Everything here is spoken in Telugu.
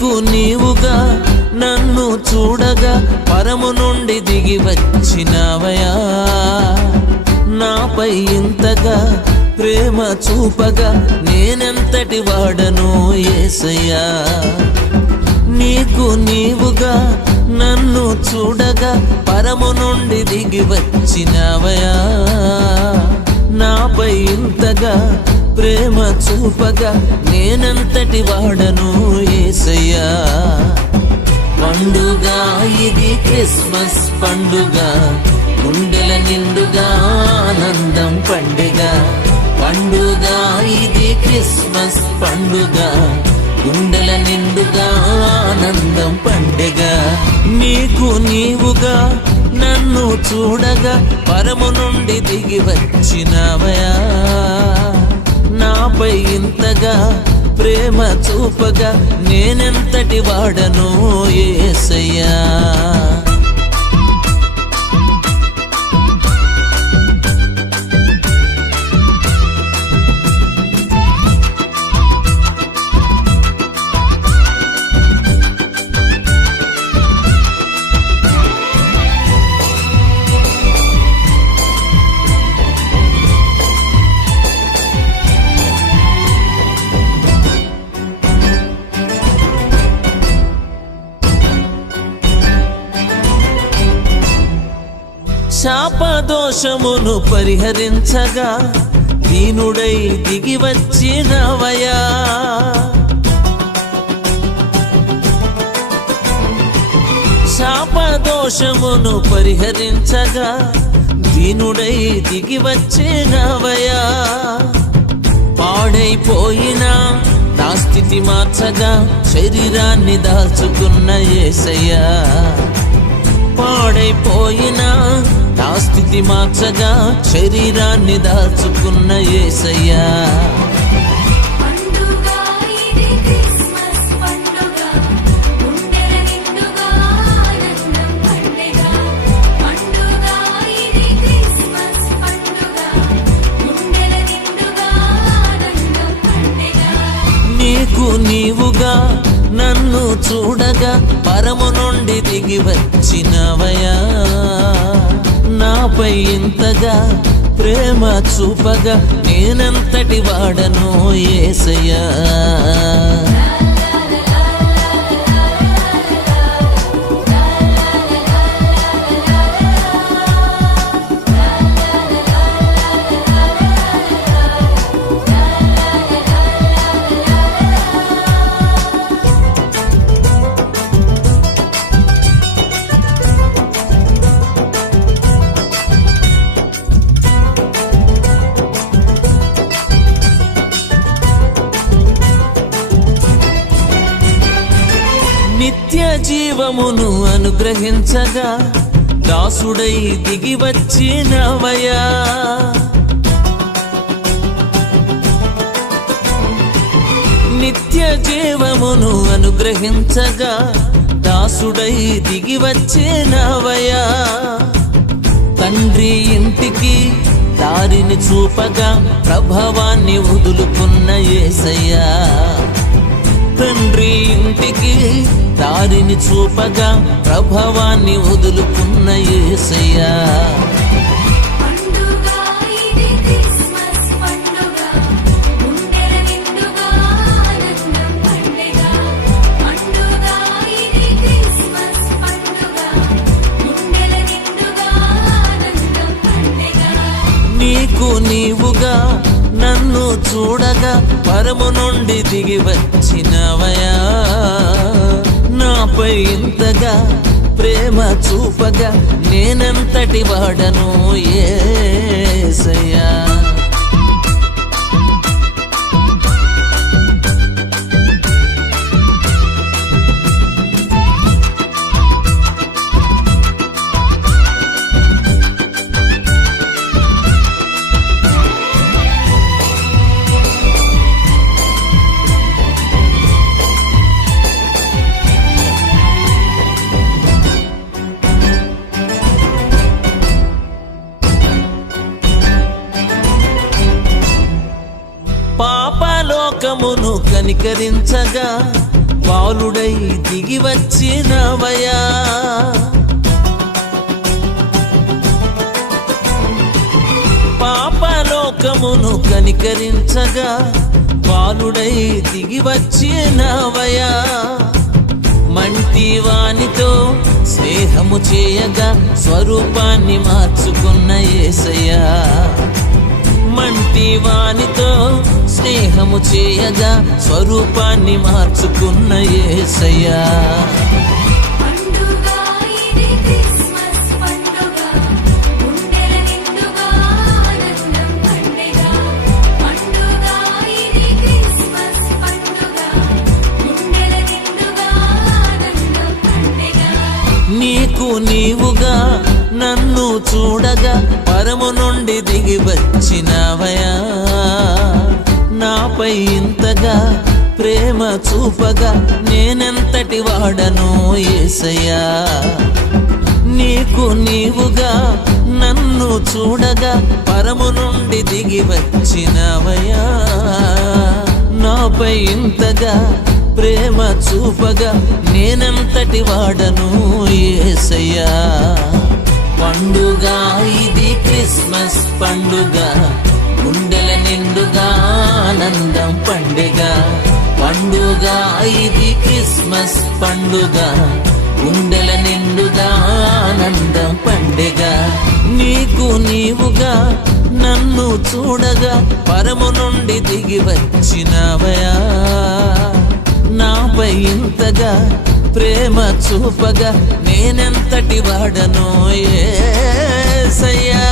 నీకు నీవుగా నన్ను చూడగా పరము నుండి దిగి వచ్చినవయా. నాపై ఇంతగా ప్రేమ చూపగా నేనెంతటి వాడను యేసయ్యా. నీకు నీవుగా నన్ను చూడగా పరము నుండి దిగి వచ్చినవయా. నాపై ఇంతగా ప్రేమ చూపగా నేనెంతటి వాడను యేసయ్యా. పండుగ ఇది క్రిస్మస్ పండుగ, గుండెల నిండుగా ఆనందం పండుగ. పండుగ ఇది క్రిస్మస్ పండుగ, గుండెల నిండుగా ఆనందం పండుగ. నీకు నీవుగా నన్ను చూడగా పరము నుండి దిగి వచ్చినవయా. నాపై ఇంతగా ప్రేమ చూపగా నేనెంతటి వాడను యేసయ్యా. శాపదోషమును పరిహరించగా దీనుడై దిగి వచ్చినవయా. శాపదోషమును పరిహరించగా దీనుడై దిగి వచ్చినవయా. పాడైపోయిన నా స్థితి మార్చగా శరీరాన్ని దాల్చుకున్న యేసయ్యా. పాడైపోయిన నా స్థితి మార్చగా శరీరాన్ని దాల్చుకున్న యేసయ్యా. నీకు నీవుగా నన్ను చూడగా పరము నుండి దిగి వచ్చినవయా. నాపై ఇంతగా ప్రేమ చూపగా నేనెంతటి వాడను యేసయ్యా. నిత్య జీవమును అనుగ్రహించగా దాసుడై దిగి వచ్చినవయా. నిత్య జీవమును అనుగ్రహించగా దాసుడై దిగి వచ్చినవయా. తండ్రి ఇంటికి దారిని చూపగా ప్రభావాన్ని వదులుకున్న యేసయ్యా. తండ్రి ఇంటికి దారిని చూపగా ప్రభావాన్ని వదులుకున్న యేసయ్యా. నీకు నీవుగా నన్ను చూడగా పరము నుండి దిగి వచ్చినవయా. నాపై ఇంతగా ప్రేమ చూపగా నేనెంతటి వాడను యేసయ్యా. పాపలోకమును కనికరించగా బాలుడై దిగి వచ్చినవయా. పాపలోకమును కనికరించగా బాలుడై దిగి వచ్చినవయా. మంటి వానితో స్నేహము చేయగా స్వరూపాన్ని మార్చుకున్న యేసయ్యా. మంటి వానితో స్నేహము చేయగా స్వరూపాన్ని మార్చుకున్న యేసయ్యా. నీకు నీవుగా నన్ను చూడగా పరము నుండి దిగి వచ్చినవయా. నాపై ఇంతగా ప్రేమ చూపగా నేనెంతటి వాడను యేసయ్యా. నీకు నీవుగా నన్ను చూడగా పరము నుండి దిగి వచ్చినవయా. నాపై ఇంతగా ప్రేమ చూపగా నేనెంతటి వాడను యేసయ్యా. పండుగ ఇది క్రిస్మస్ పండుగ, గుండెల నిండుగా ఆనందం పండుగ. పండుగ ఇది క్రిస్మస్ పండుగ, గుండెల నిండుగా ఆనందం పండుగ. నీకు నీవుగా నన్ను చూడగా పరము నుండి దిగి వచ్చినవయా. నాపై ఇంతగా ప్రేమ చూపగా నేనెంతటి వాడను యేసయ్యా.